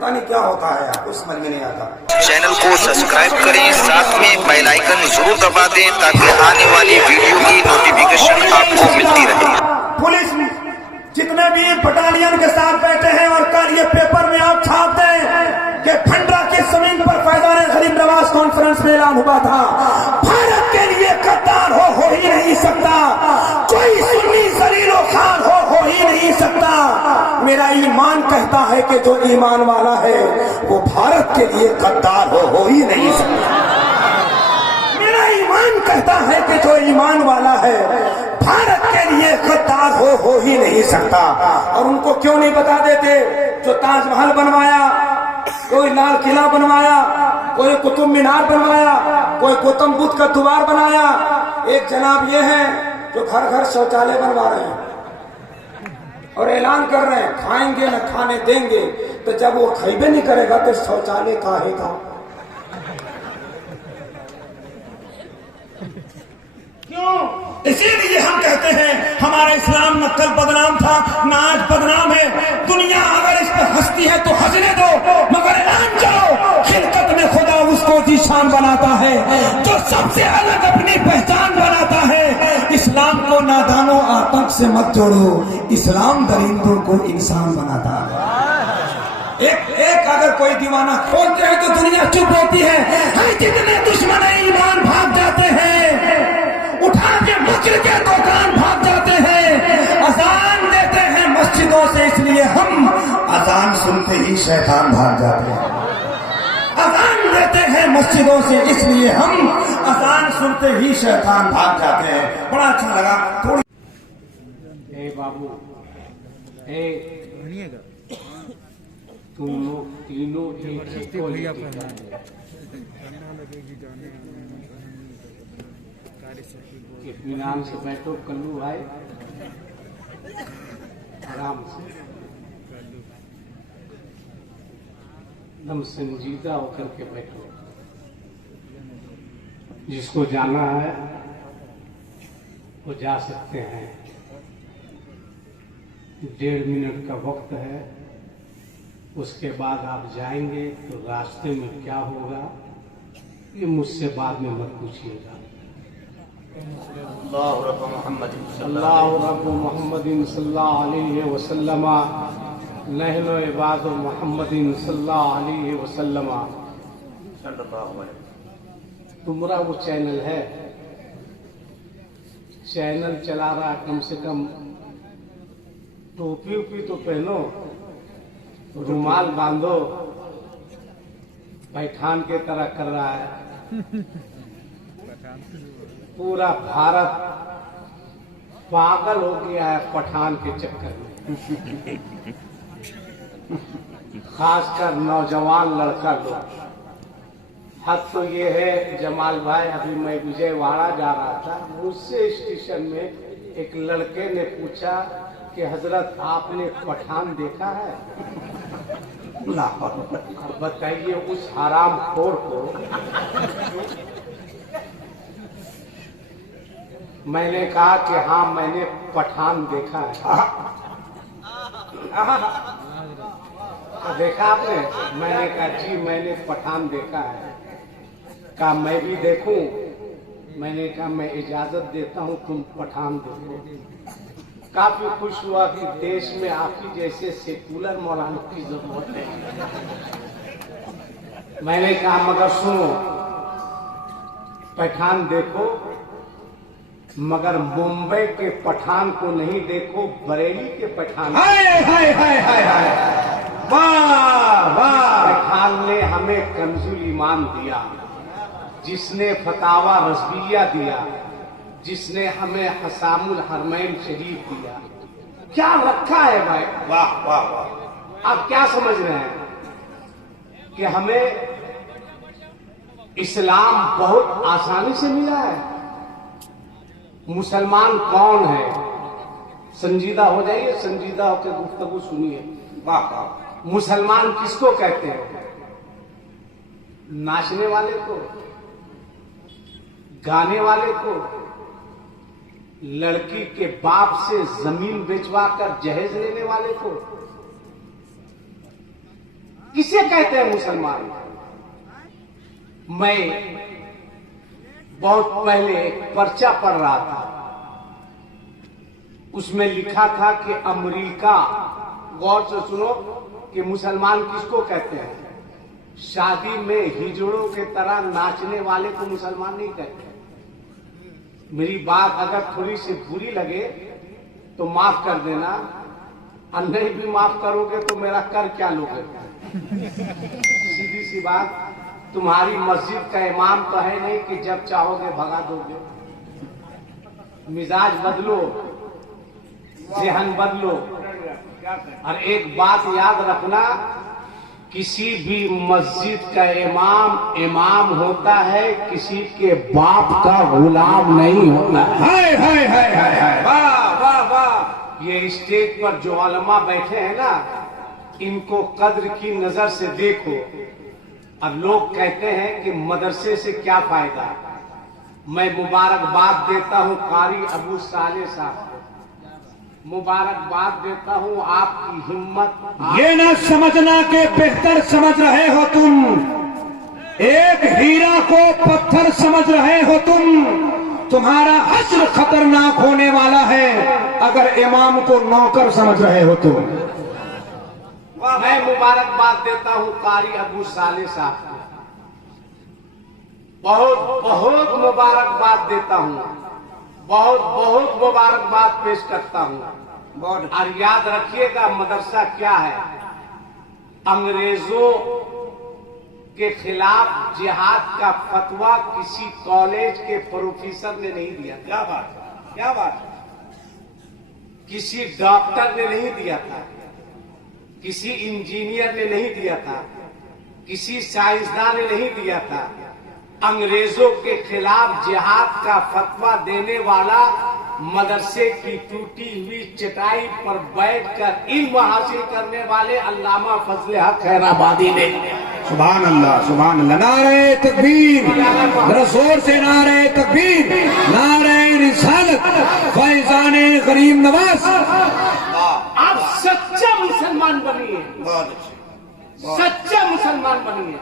पता नहीं क्या होता है यार, कुछ समझ में नहीं आता। चैनल को सब्सक्राइब करें, साथ में बेल आइकन जरूर दबा दें ताकि आने वाली वीडियो की नोटिफिकेशन आपको मिलती रहे। पुलिस जितने भी बटालियन के साथ बैठे हैं और कल ये पेपर में आप छाप दें कि खंडरा की जमीन पर फैजान गरीब नवाज कॉन्फ्रेंस में ऐलान हुआ था। भारत के लिए गद्दार हो ही नहीं सकता, कोई सुन्नी जलीलो खान हो ही नहीं सकता। मेरा ईमान कहता है कि जो ईमान वाला है वो भारत के लिए गद्दार हो ही नहीं सकता। मेरा ईमान कहता है कि जो ईमान वाला है भारत के लिए गद्दार हो ही नहीं सकता। और उनको क्यों नहीं बता देते? जो ताजमहल बनवाया, कोई लाल किला बनवाया, कोई कुतुब मीनार बनवाया, कोई गौतम बुद्ध का द्वार बनाया। एक जनाब ये है जो घर घर शौचालय बनवा रहे हैं और ऐलान कर रहे हैं खाएंगे न खाने देंगे। तो जब वो खैबे नहीं करेगा तो शौचालय काहे का? क्यों? इसीलिए हम कहते हैं हमारा इस्लाम न कल बदनाम था न आज बदनाम है। दुनिया अगर इस पर हंसती है तो हंसने दो, मगर ऐलान करो खिलकत में खुदा उसको जीशान बनाता है जो सबसे अलग अपनी पहचान बनाता है। इस्लाम को नादानों आतंक से मत जोड़ो, इस्लाम दरिंदों को इंसान बनाता है। एक अगर कोई दीवाना खोलते हैं तो दुनिया चुप होती है। जितने दुश्मन ईमान भाग जाते हैं, उठा के मस्जिद के दुकान भाग जाते हैं, अजान देते हैं मस्जिदों से, इसलिए हम अजान सुनते ही शैतान भाग जाते हैं। अजान देते हैं मस्जिदों से, इसलिए हम अजान सुनते ही शैतान भाग जाते हैं। बड़ा अच्छा लगा। थोड़ी ए बाबू, ए तुम लोग तीनों एक ही इत्मीनान से बैठो कल्लू भाई, आराम से एकदम संजीदा होकर के बैठो। जिसको जाना है वो जा सकते हैं। 1.5 मिनट का वक्त है, उसके बाद आप जाएंगे तो रास्ते में क्या होगा ये मुझसे बाद में मत पूछिएगा। अल्लाह रब्बु मुहम्मदिन सल्लल्लाहु अलैहि वसल्लम, नहनु इबादु मुहम्मदिन सल्लल्लाहु अलैहि वसल्लम। तुम्हारा वो चैनल है, चैनल चला रहा, कम से कम टोपी उपी तो पहनो, रुमाल बांधो, पैठान के तरह कर रहा है। पूरा भारत पागल हो गया है पठान के चक्कर में, खासकर नौजवान लड़का लोग। हद तो ये है जमाल भाई, अभी मैं विजयवाड़ा जा रहा था, मुझसे स्टेशन में एक लड़के ने पूछा कि हजरत आपने पठान देखा है? अब बताइए उस हराम खोर को मैंने कहा कि हाँ मैंने पठान देखा है। देखा आपने? मैंने कहा जी मैंने पठान देखा है। कहा मैं भी देखूं? मैंने कहा मैं इजाजत देता हूं, तुम पठान देखो। काफी खुश हुआ कि देश में आपकी जैसे सेकुलर मौलाना की जरूरत है। मैंने कहा मगर सुनो, पठान देखो मगर मुंबई के पठान को नहीं देखो, बरेली के पठान। हाय हाय हाय हाय हाय, वाह वाह। पठान ने हमें कंजुल ईमान दिया, जिसने फतावा रज़विया दिया, जिसने हमें हसामुल हरमैन शरीफ दिया। क्या रखा है भाई, वाह वाह वाह। आप क्या समझ रहे हैं कि हमें इस्लाम बहुत आसानी से मिला है? मुसलमान कौन है? संजीदा हो जाइए, संजीदा होकर गुफ्तगू सुनिए। वाह वाह। मुसलमान किसको कहते हैं? नाचने वाले को, गाने वाले को, लड़की के बाप से जमीन बेचवा कर जहेज लेने वाले को, किसे कहते हैं मुसलमान? मैं बहुत पहले एक पर्चा पढ़ रहा था, उसमें लिखा था कि अमेरिका, गौर से सुनो, कि मुसलमान किसको कहते हैं? शादी में हिजड़ों के तरह नाचने वाले को मुसलमान नहीं कहते। मेरी बात अगर थोड़ी सी बुरी लगे तो माफ कर देना, और नहीं भी माफ करोगे तो मेरा कर क्या लोगे? सीधी सी बात, तुम्हारी मस्जिद का इमाम तो है नहीं कि जब चाहोगे भगा दोगे। मिजाज बदलो, ज़हन बदलो। और एक बात याद रखना, किसी भी मस्जिद का इमाम होता है, किसी के बाप का गुलाम नहीं होता। हाय हाय हाय हाय हाय, वाह वाह वाह। ये स्टेज पर जो उलमा बैठे हैं ना, इनको कद्र की नजर से देखो। अब लोग कहते हैं कि मदरसे से क्या फायदा। मैं मुबारकबाद देता हूं कारी अबू साले साहब को, मुबारकबाद देता हूं आपकी हिम्मत। ये न समझना कि बेहतर समझ रहे हो तुम, एक हीरा को पत्थर समझ रहे हो तुम। तुम्हारा हश्र खतरनाक होने वाला है अगर इमाम को नौकर समझ रहे हो तुम। मैं मुबारकबाद देता हूं कारी अबू साले साहब को, बहुत बहुत मुबारकबाद देता हूं, बहुत बहुत मुबारकबाद पेश करता हूं। और याद रखिएगा, मदरसा क्या है? अंग्रेजों के खिलाफ जिहाद का फतवा किसी कॉलेज के प्रोफेसर ने नहीं दिया। क्या बात है, क्या बात है। किसी डॉक्टर ने नहीं दिया था, किसी इंजीनियर ने नहीं दिया था, किसी साइंसदान ने नहीं दिया था। अंग्रेजों के खिलाफ जिहाद का फतवा देने वाला मदरसे की टूटी हुई चटाई पर बैठकर इल्म हासिल करने वाले अल्लामा फजल हक खैराबादी ने। सुभान अल्लाह, सुभान अल्लाह। नारे तकबीर, जरा जोर से नारे तकबीर, नारे रिसालत, फैजाने गरीब नवाज। आप सच्चा मुसलमान बनिए, सच्चा मुसलमान बनिए।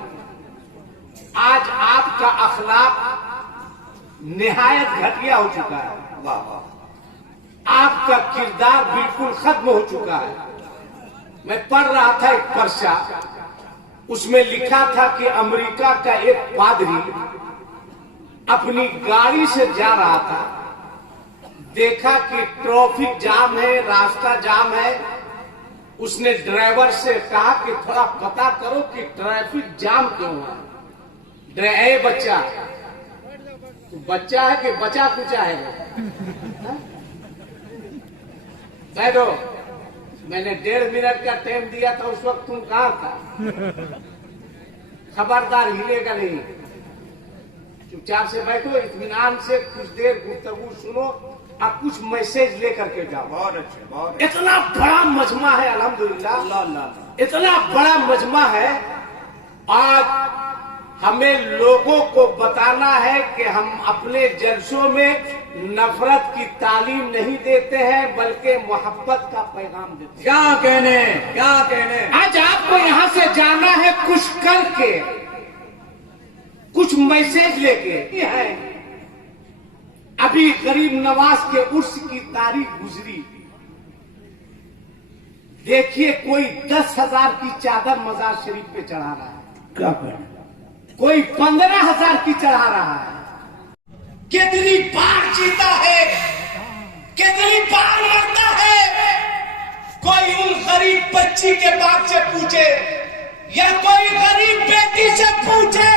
आज आपका अखलाक निहायत घटिया हो चुका है, आपका किरदार बिल्कुल खत्म हो चुका है। मैं पढ़ रहा था एक पर्चा, उसमें लिखा था कि अमेरिका का एक पादरी अपनी गाड़ी से जा रहा था, देखा कि ट्रैफिक जाम है, रास्ता जाम है। उसने ड्राइवर से कहा कि थोड़ा पता करो कि ट्रैफिक जाम क्यों है। ए बच्चा, तू बच्चा है कि बचा कुचा है? कह दो, मैंने 1.5 मिनट का टाइम दिया था, उस वक्त तुम कहां था? खबरदार, हिलेगा नहीं, चुपचाप से बैठो, इत्मीनान से कुछ देर गुफ्तगू सुनो और कुछ मैसेज लेकर के जाओ। बहुत अच्छे, बहुत। इतना बड़ा मजमा है, अल्हम्दुलिल्लाह, इतना बड़ा मजमा है। आज हमें लोगों को बताना है कि हम अपने जलसों में नफरत की तालीम नहीं देते हैं, बल्कि मोहब्बत का पैगाम देते हैं। क्या कहने, क्या कहने। आज आपको यहां से जाना है कुछ करके, कुछ मैसेज लेके है। अभी गरीब नवाज के उर्स की तारीख गुजरी, देखिए कोई 10,000 की चादर मजार शरीफ पे चढ़ा रहा है, क्या कहने, कोई 15,000 की चढ़ा रहा है। कितनी बार जीता है, कितनी बार मरता है। कोई उन गरीब बच्ची के बाप से पूछे या कोई गरीब बेटी से पूछे,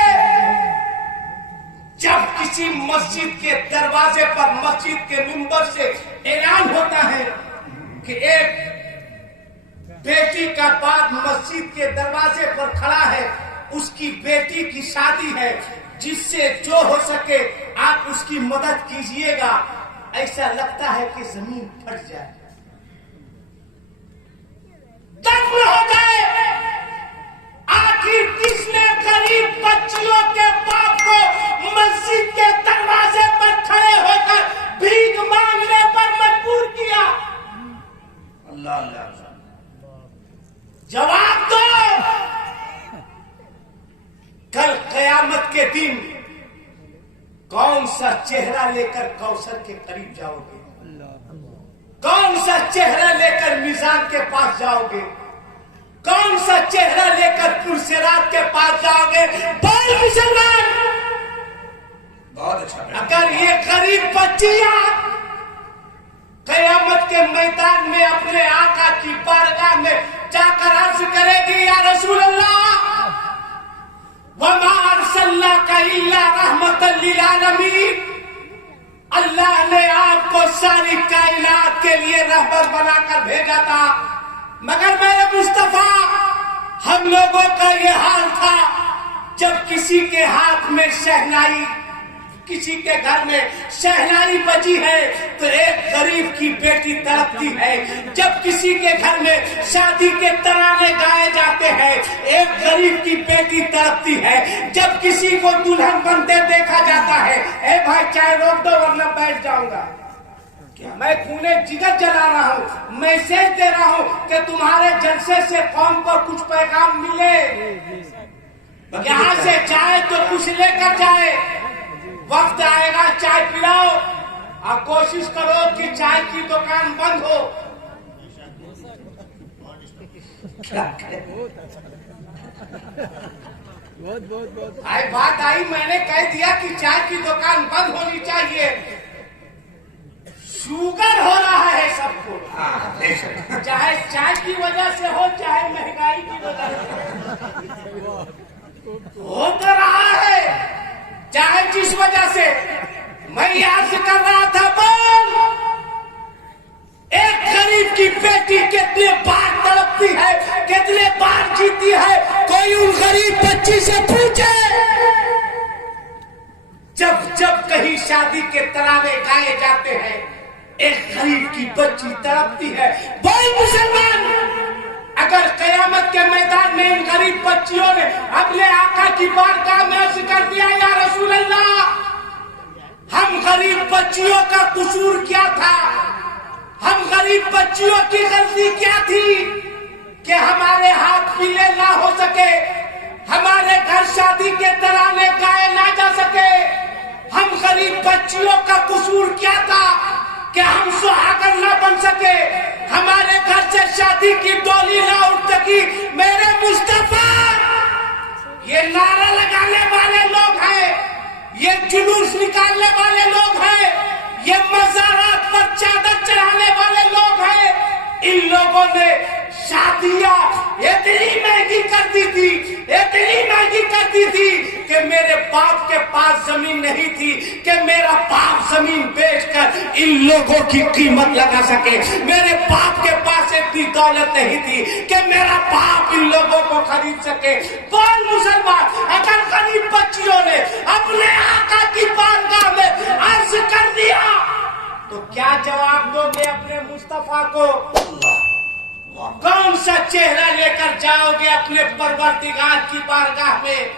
जब किसी मस्जिद के दरवाजे पर, मस्जिद के मिंबर से ऐलान होता है कि एक बेटी का बाप मस्जिद के दरवाजे पर खड़ा है, उसकी बेटी की शादी है, जिससे जो हो सके आप उसकी मदद कीजिएगा, ऐसा लगता है कि जमीन फट जाए, दफन हो जाए। आखिर किसने गरीब बच्चियों के बाप को मस्जिद के दरवाजे पर खड़े होकर भीख मांगने पर मजबूर किया? अल्लाह अल्लाह, जवाब दो। के दिन कौन सा चेहरा लेकर कौसर के करीब जाओगे? कौन सा चेहरा लेकर मीजान के पास जाओगे? कौन सा चेहरा लेकर पुरसिरात के पास जाओगे? बोल मुसलमान। बहुत अच्छा। अगर ये गरीब बच्चियां कयामत के मैदान में अपने आका की बारगाह में जाकर अर्ज करेगी, या रसूल अल्लाह, वमा अरसलनाका इल्ला रहमतल लिल आलमीन, अल्लाह ने आपको सारी कायनात के लिए रहमत बनाकर भेजा था, मगर मेरे मुस्तफा, हम लोगों का ये हाल था, जब किसी के हाथ में शहनाई, किसी के घर में शहनाई बजी है तो एक गरीब की बेटी तड़पती है। जब किसी के घर में शादी के तराने गाए जाते हैं, एक गरीब की बेटी तड़पती है। जब किसी को दुल्हन बनते देखा जाता है, ए भाई चाय रोक दो वरना बैठ जाऊंगा। मैं खूने जिगर जला रहा हूँ, मैसेज दे रहा हूँ कि तुम्हारे जलसे से कौम को कुछ पैगाम मिले। यहाँ से चाय तो कुछ लेकर जाए, वक्त आएगा चाय पिलाओ, और कोशिश करो कि चाय की दुकान बंद हो। आई बात आई, मैंने कह दिया कि चाय की दुकान बंद होनी चाहिए। शुगर हो रहा है सबको, चाहे चाय की वजह से हो चाहे महंगाई की वजह से हो तो रहा है, चाहे जिस वजह से। मैं याद कर रहा था, बोल, एक गरीब की बेटी कितने बार तड़पती है, कितने बार जीती है, कोई उन गरीब बच्ची से पूछे। जब जब कहीं शादी के तराने गाए जाते हैं, एक गरीब की बच्ची तड़पती है। बोल मुसलमान, अगर कयामत के मैदान में इन गरीब बच्चियों ने अपने आका की बारगाह में अर्ज कर दिया, या रसूल अल्लाह, हम गरीब बच्चियों का कसूर क्या था, हम गरीब बच्चियों की गलती क्या थी कि हमारे हाथ पीले ना हो सके, हमारे घर शादी के तराने गाए ना जा सके, हम गरीब बच्चियों का कसूर क्या था कि हम सुहागन ना बन सके, हमारे घर से शादी की डोली ना उठ सकी। मेरे मुस्तफा, ये नारा लगाने वाले लोग हैं, ये जुलूस निकालने वाले लोग हैं, ये मज़ारात पर चादर चढ़ाने वाले लोग हैं। इन लोगों ने शादियां इतनी महंगी कर दी थी, इतनी महंगी कर दी थी कि मेरे बाप के पास जमीन नहीं थी कि मेरा बाप जमीन बेचकर इन लोगों की कीमत लगा सके। मेरे बाप के पास इतनी दौलत नहीं थी कि मेरा बाप इन लोगों को खरीद सके। बोल मुसलमान, अगर गरीब बच्चियों ने अपने आका की बारगाह में अर्ज कर दिया तो क्या जवाब दोगे अपने मुस्तफा को? कौन सा चेहरा लेकर जाओगे अपने परवरदिगार की बारगाह में?